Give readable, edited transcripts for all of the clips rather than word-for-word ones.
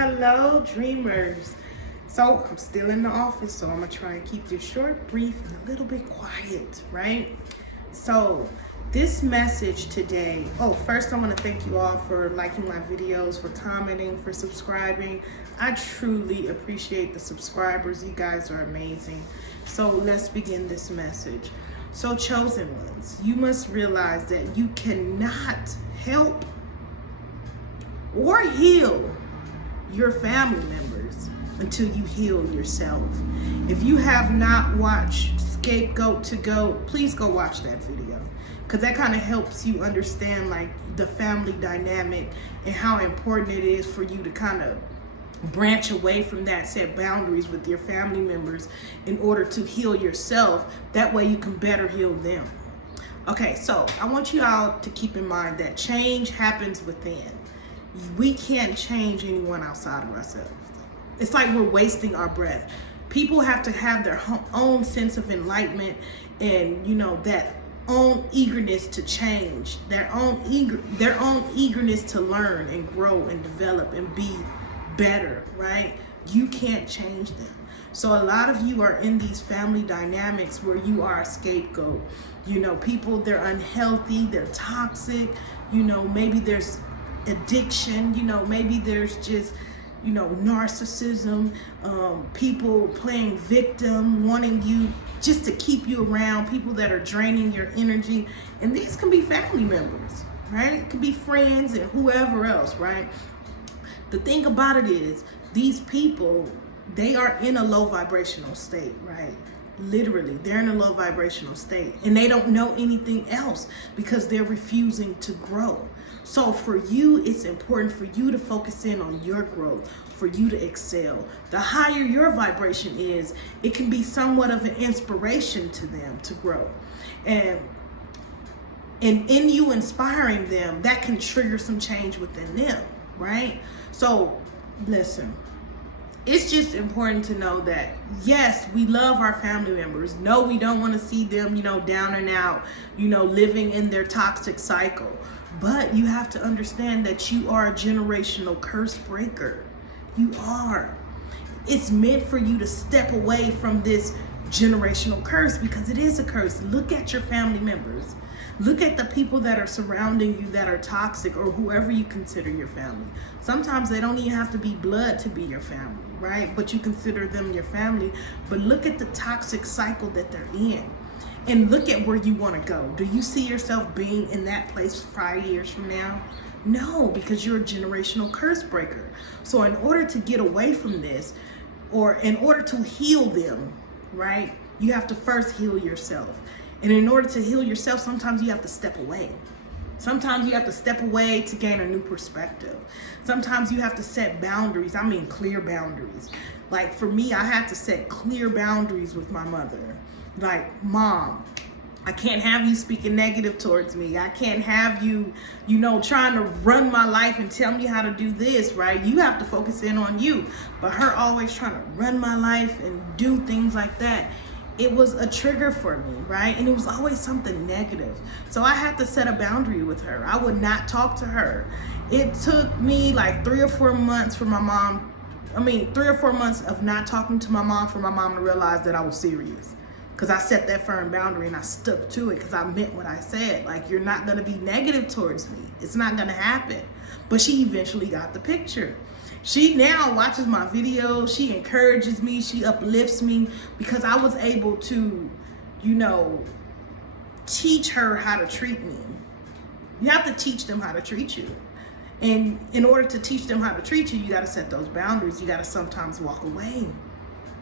Hello, dreamers. So I'm still in the office, so I'm gonna try and keep this short, brief, and a little bit quiet, right? So this message today, first I wanna thank you all for liking my videos, for commenting, for subscribing. I truly appreciate the subscribers. You guys are amazing. So let's begin this message. So chosen ones, you must realize that you cannot help or heal your family members until you heal yourself. If you have not watched Scapegoat to Goat, please go watch that video, because that kind of helps you understand like the family dynamic and how important it is for you to kind of branch away from that, set boundaries with your family members in order to heal yourself. That way you can better heal them. Okay, so I want you all to keep in mind that change happens within. We can't change anyone outside of ourselves. It's like we're wasting our breath. People have to have their own sense of enlightenment and, that own eagerness to change, their own eagerness to learn and grow and develop and be better, right? You can't change them. So a lot of you are in these family dynamics where you are a scapegoat. People, they're unhealthy, they're toxic, maybe there's addiction, maybe there's just narcissism, people playing victim, wanting you just to keep you around, people that are draining your energy. And these can be family members, right? It could be friends and whoever else, right? The thing about it is, these people, they are in a low vibrational state, right? Literally, they're in a low vibrational state and they don't know anything else because they're refusing to grow. So for you, it's important for you to focus in on your growth, for you to excel. The higher your vibration is, it can be somewhat of an inspiration to them to grow. And in you inspiring them, that can trigger some change within them, right? So listen, it's just important to know that, yes, we love our family members. No, we don't want to see them, down and out, living in their toxic cycle. But you have to understand that you are a generational curse breaker. You are. It's meant for you to step away from this generational curse, because it is a curse. Look at your family members. Look at the people that are surrounding you that are toxic, or whoever you consider your family. Sometimes they don't even have to be blood to be your family, right? But you consider them your family. But look at the toxic cycle that they're in. And look at where you want to go. Do you see yourself being in that place 5 years from now? No, because you're a generational curse breaker. So in order to get away from this, or in order to heal them, right, you have to first heal yourself. And in order to heal yourself, sometimes you have to step away. Sometimes you have to step away to gain a new perspective. Sometimes you have to set boundaries. I mean, clear boundaries. Like for me, I had to set clear boundaries with my mother. Like, Mom, I can't have you speaking negative towards me. I can't have you, trying to run my life and tell me how to do this, right? You have to focus in on you. But her always trying to run my life and do things like that, it was a trigger for me, right? And it was always something negative. So I had to set a boundary with her. I would not talk to her. It took me like 3 or 4 months for my mom, 3 or 4 months of not talking to my mom for my mom to realize that I was serious. Because I set that firm boundary and I stuck to it because I meant what I said. Like, you're not going to be negative towards me. It's not going to happen. But she eventually got the picture. She now watches my videos. She encourages me. She uplifts me because I was able to, teach her how to treat me. You have to teach them how to treat you. And in order to teach them how to treat you, you got to set those boundaries. You got to sometimes walk away.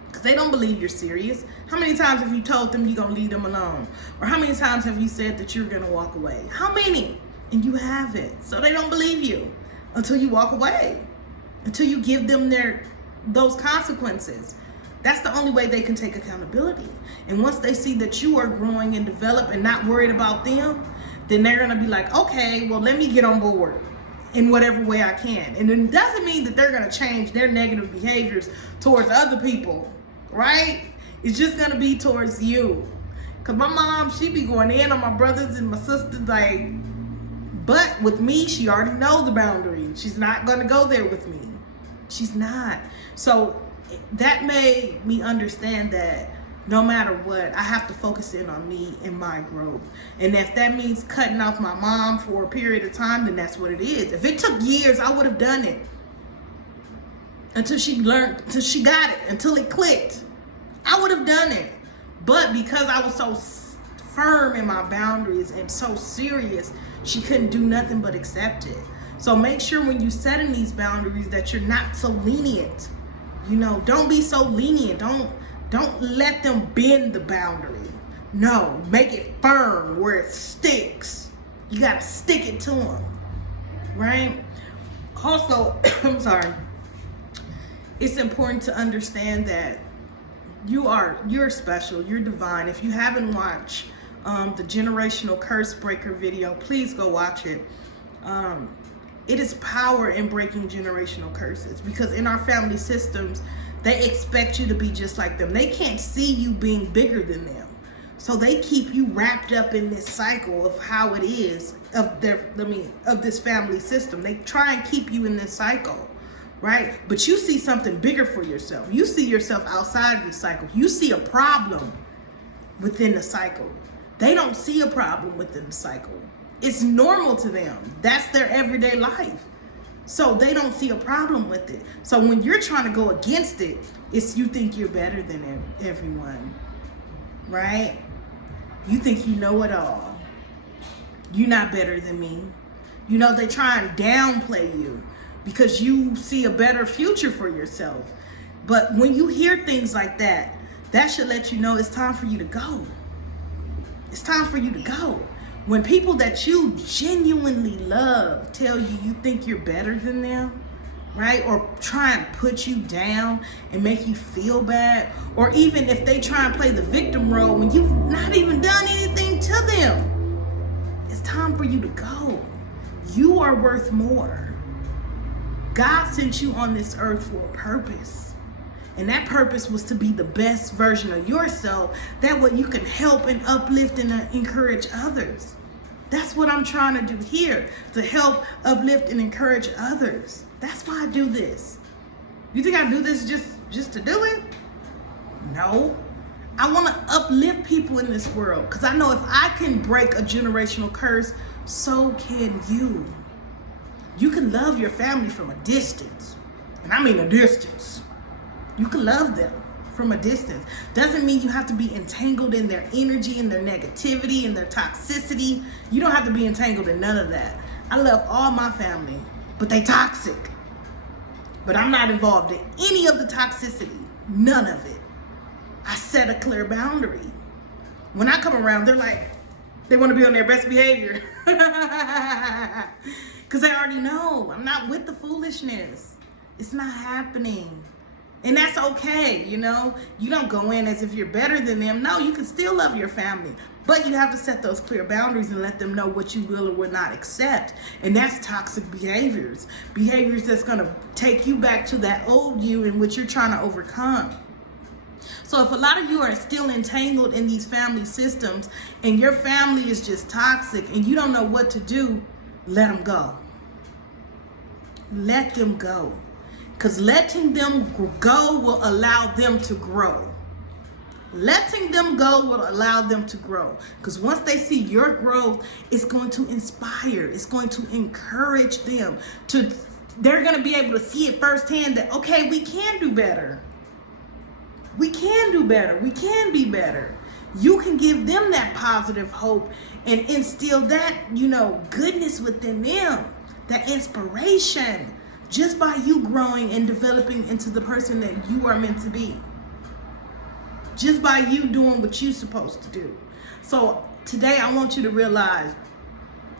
Because they don't believe you're serious. How many times have you told them you're going to leave them alone? Or how many times have you said that you're going to walk away? How many? And you haven't. So they don't believe you until you walk away. Until you give them those consequences. That's the only way they can take accountability. And once they see that you are growing and develop and not worried about them, then they're going to be like, okay, well, let me get on board in whatever way I can. And it doesn't mean that they're going to change their negative behaviors towards other people, right? It's just going to be towards you. Because my mom, she be going in on my brothers and my sisters, like, but with me, she already knows the boundary. She's not going to go there with me. She's not. So that made me understand that no matter what, I have to focus in on me and my growth. And if that means cutting off my mom for a period of time, then that's what it is. If it took years, I would have done it. Until she learned, until she got it, until it clicked. I would have done it. But because I was so firm in my boundaries and so serious, she couldn't do nothing but accept it. So make sure when you set in these boundaries that you're not so lenient. You know, don't be so lenient. Don't let them bend the boundary. No, make it firm where it sticks. You gotta stick it to them, right? Also, I'm sorry. It's important to understand that you're special, you're divine. If you haven't watched the Generational Curse Breaker video, please go watch it. It is power in breaking generational curses, because in our family systems, they expect you to be just like them. They can't see you being bigger than them. So they keep you wrapped up in this cycle of how it is of this family system. They try and keep you in this cycle, right? But you see something bigger for yourself. You see yourself outside of the cycle. You see a problem within the cycle. They don't see a problem within the cycle. It's normal to them. That's their everyday life. So they don't see a problem with it. So when you're trying to go against it, it's you think you're better than everyone, right? You think you know it all. You're not better than me. You know, they try and downplay you because you see a better future for yourself. But when you hear things like that, that should let you know it's time for you to go. It's time for you to go. When people that you genuinely love tell you you think you're better than them, right? Or try and put you down and make you feel bad. Or even if they try and play the victim role when you've not even done anything to them, it's time for you to go. You are worth more. God sent you on this earth for a purpose. And that purpose was to be the best version of yourself. That way you can help and uplift and encourage others. That's what I'm trying to do here, to help uplift and encourage others. That's why I do this. You think I do this just to do it? No. I want to uplift people in this world, because I know if I can break a generational curse, so can you. You can love your family from a distance. And I mean a distance. You can love them from a distance. Doesn't mean you have to be entangled in their energy and their negativity and their toxicity. You don't have to be entangled in none of that. I love all my family, but they toxic. But I'm not involved in any of the toxicity. None of it. I set a clear boundary. When I come around, they're like, they want to be on their best behavior. Because they already know I'm not with the foolishness. It's not happening. And that's okay, you know. You don't go in as if you're better than them. No, you can still love your family. But you have to set those clear boundaries and let them know what you will or will not accept. And that's toxic behaviors. Behaviors that's going to take you back to that old you in which you're trying to overcome. So if a lot of you are still entangled in these family systems and your family is just toxic and you don't know what to do, let them go. Let them go. Because letting them go will allow them to grow. Letting them go will allow them to grow. Because once they see your growth, it's going to inspire. It's going to encourage them. They're going to be able to see it firsthand that, okay, we can do better. We can do better. We can be better. You can give them that positive hope and instill that, goodness within them, that inspiration. Just by you growing and developing into the person that you are meant to be. Just by you doing what you're supposed to do. So today I want you to realize,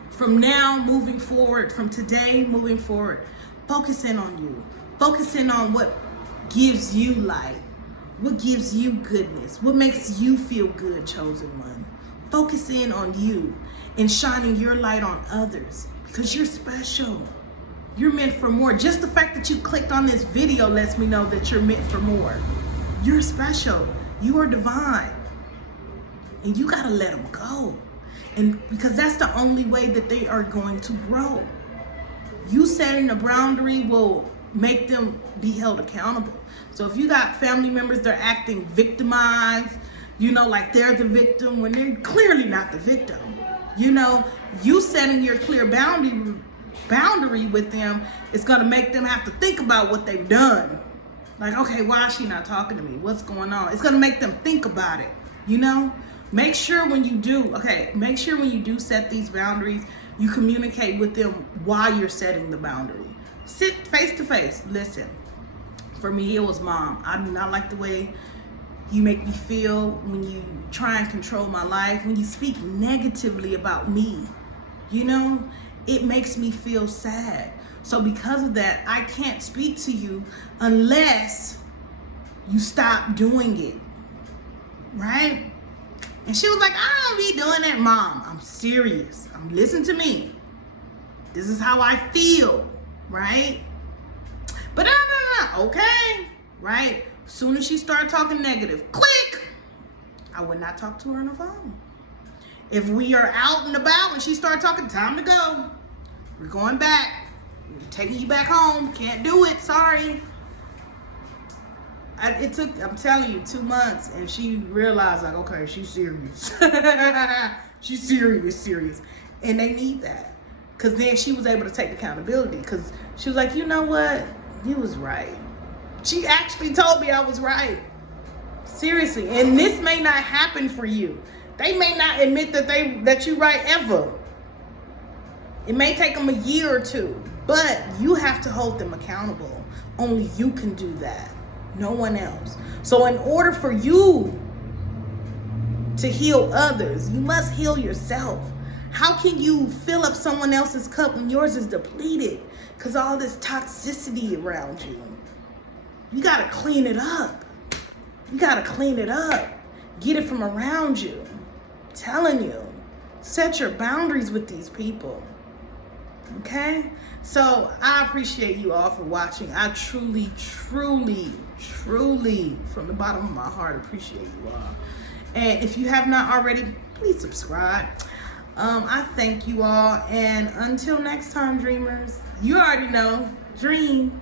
from now moving forward, from today moving forward, focus in on you. Focus in on what gives you light. What gives you goodness. What makes you feel good, chosen one. Focus in on you and shining your light on others, because you're special. You're meant for more. Just the fact that you clicked on this video lets me know that you're meant for more. You're special. You are divine. And you got to let them go. And because that's the only way that they are going to grow. You setting a boundary will make them be held accountable. So if you got family members that are acting victimized, you know, like they're the victim when they're clearly not the victim, you know, you setting your clear boundary with them is going to make them have to think about what they've done. Like, okay, why is she not talking to me? What's going on? It's going to make them think about it, you know? Make sure when you do set these boundaries, you communicate with them while you're setting the boundary. Sit face to face. Listen, for me, it was Mom. I do not like the way you make me feel when you try and control my life, when you speak negatively about me. You know, it makes me feel sad. So because of that, I can't speak to you unless you stop doing it, right? And she was like, I don't be doing that, Mom. I'm serious. Listen to me. This is how I feel, right? But no, okay, right? Soon as she started talking negative, click, I would not talk to her on the phone. If we are out and about and she started talking, time to go. We're going back. We're taking you back home. Can't do it. Sorry. It took, I'm telling you, 2 months, and she realized, like, okay, she's serious. She's serious. And they need that. Because then she was able to take accountability. Because she was like, you know what? You was right. She actually told me I was right. Seriously. And this may not happen for you. They may not admit that you're right ever. It may take them a year or two. But you have to hold them accountable. Only you can do that. No one else. So in order for you to heal others, you must heal yourself. How can you fill up someone else's cup when yours is depleted? Because all this toxicity around you. You got to clean it up. You got to clean it up. Get it from around you. I'm telling you. Set your boundaries with these people. Okay? So I appreciate you all for watching. I truly, from the bottom of my heart, appreciate you all. And if you have not already, please subscribe. I thank you all. And until next time, dreamers, you already know, dream.